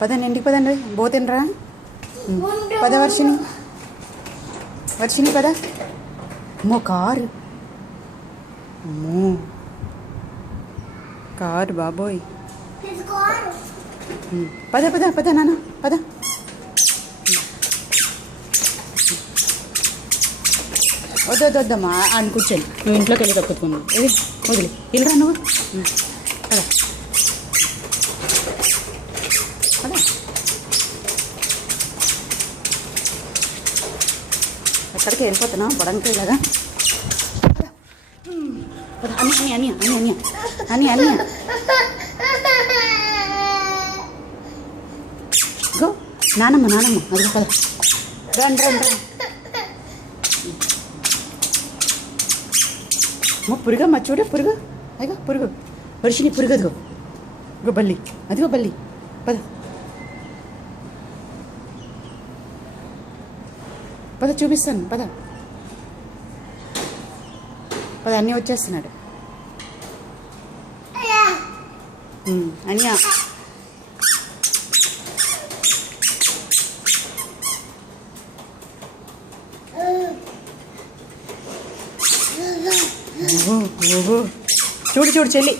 పదండి ఇంటికి పదండి పోతేనరా. పద వర్షిని, వర్షిని పద. అమ్మో కారు, అమ్మో కారు బాబోయ్. పద పద పద నాన్న పద. వద్దమ్మా అని కూర్చొని నువ్వు ఇంట్లోకి వెళ్ళి తప్పుకున్నావు. ఇది వదిలి వెళ్ళరా నువ్వు. పద పద. ఎక్కడికి వెళ్ళిపోతున్నావు బడంకాయలాగా. అని అని అని అని అని అని అని గో. నానమ్మ నానమ్మ అది పద. రండి రండి రండి. పురుగమ్మ చూడు పురుగు. అదిగో పురుగు వర్షిని పురుగు. అదిగో ఇగో బల్లి, అదిగో బల్లి. పద పద చూపిస్తాను పద పద. అన్నీ వచ్చేస్తున్నాడు అనియా. ఓహో ఓహో చూడు చూడు చెల్లి.